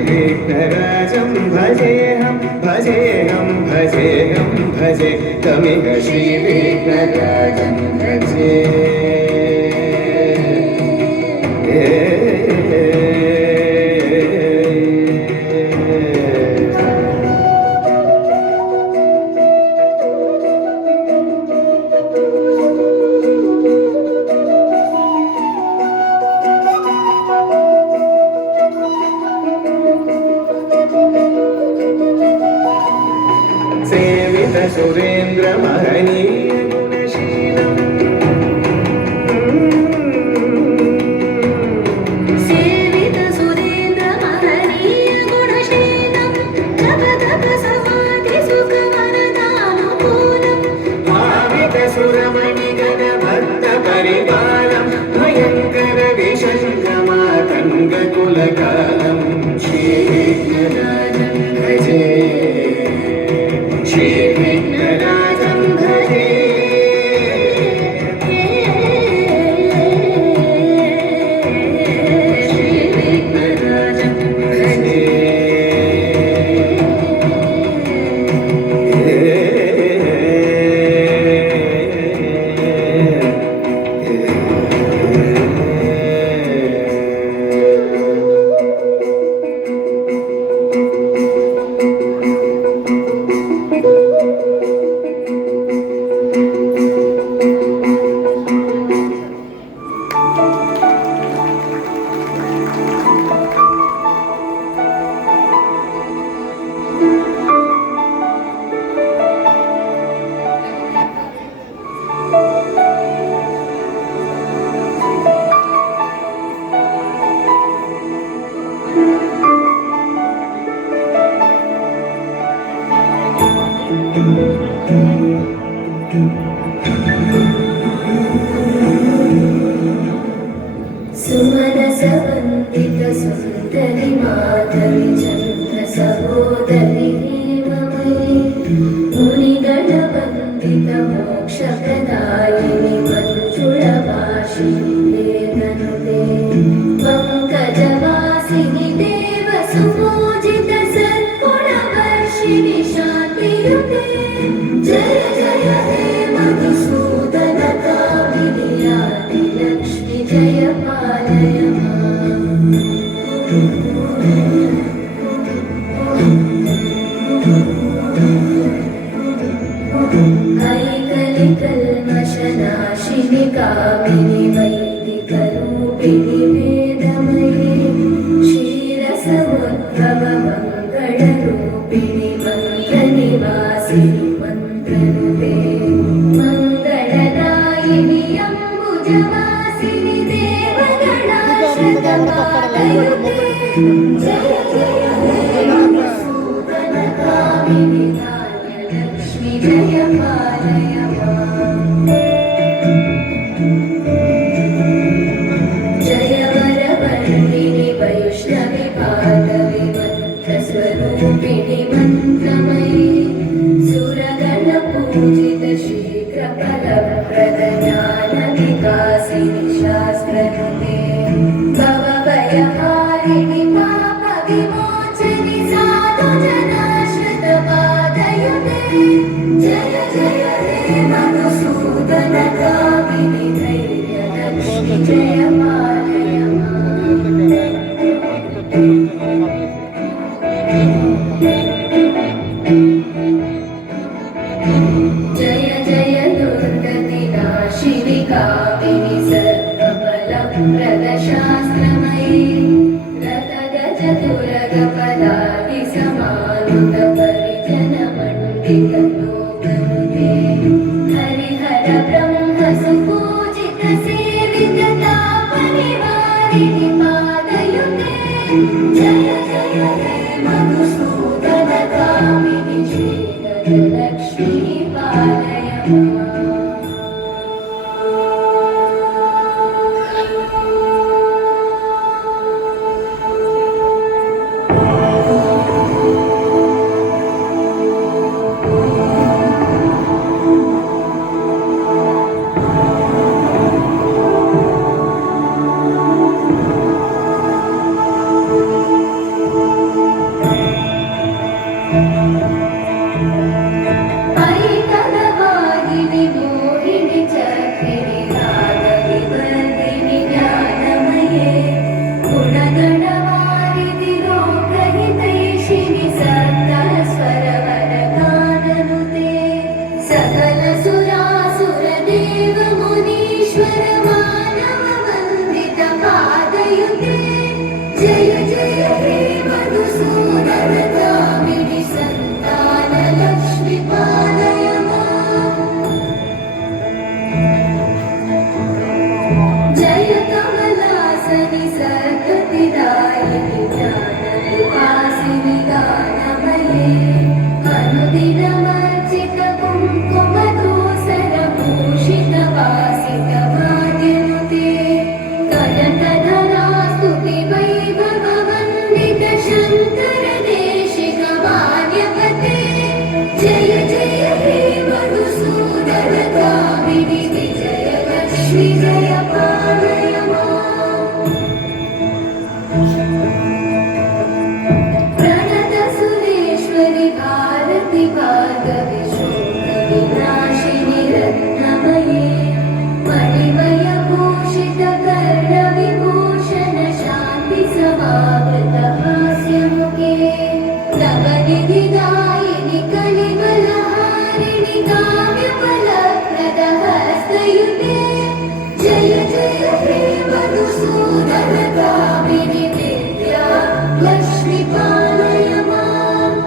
श्रीविघ्नराजं भजेऽहं भजेऽहं भजेऽहं भजे तमिह श्रीविघ्नराजं भजे सुरेन्द्र महनीय गुणशीलम् सेवित सुरेन्द्र महनीय गुणशीलम् जप तप समाधि सुख वरदानुकूलम् भावित सुरमणिगण भक्त परिपालम् भयङ्कर विशङ्कमातङ्ग कुलकालम् श्रीविघ्नराजं भजे श्रीविघ्नराजं भजे श्रीविघ्नराजं भजे सुमनसवन्दित सुन्दरि माधवी चन्द्र सहोदरि हेममयी मुनिगणवन्दित मोक्षप्रदायिनि मञ्जुळभाषिणि वेदनुते पङ्कजवासिनि देवसुपूजित सद्गुणवर्षिणि शान्तियुते जय जय हे मधुसूदन कामिनि आदिलक्ष्मि जय पालय ऐकलिकल्मषनाशिनि कामिनि वैदिकरूपिणि वेदमयि क्षीरसमुद्भव मङ्गलरूपिणि मन्त्रनिवासिनि मन्त्रनुते मङ्गलदायिनि अम्बुजवासिनि देवगणाश्रितपादयुते जय जय हे मधुसूदनकामिनि धान्यलक्ष्मि जय पालय जय वरवर्णिनि वैष्णवि पादवि मन्त्रस्वरूपिणि मन्त्रमयि सुरगणपूजित शीघ्रफलप्रद ज्ञानविकासिनि शास्त्रनुते भवभयहारिणि पापविमोचनि साधुजनाश्रितपादयुते जय जय हे लोकमुते हरिहर ब्रह्म सुपूजित सेवित तापनिवारिणि पादयुते जय जय हे मधुसूदन कामिनि श्रीगजलक्ष्मी पालय माम्। ऐकदवाहिनि मोहिनि चक्रिणि नादविवर्धिनि ज्ञानमये गुणगणवारिधि लोकहितैषिणि सप्तस्वरवरगाननुते सकलसुरासुरदेव मुनीश्वर मानववन्दित पादयुते जय जय हे मधुसूदन कामिनि सन्तानलक्ष्मि पालय माम्। जय कमलासनि सर्गतिदायिनि ज्ञानविकासिनि गानमये अनुदिनमर्चित कुङ्कुमधूसरभूषित वासित भाग्यनुते कनकधरा स्तुति वैभववन्दित शङ्कर देशिक वाद्यपते जय जय हे मधुसूदन कामिनि विजयलक्ष्मि जय पालय माम्। प्रणत सुरेश्वरि भारति भार्गवि शोकविनाशिनि रत्नमये मणिमयभूषित कर्णविभूषण शान्ति समावृत हास्यमुखे नवनिधिदायिनि कलिबलहारिणि काव्यफलप्रद हस्तयुते जय जय हे मधुसूदन कामिनि विद्या लक्ष्मी पालय माम्।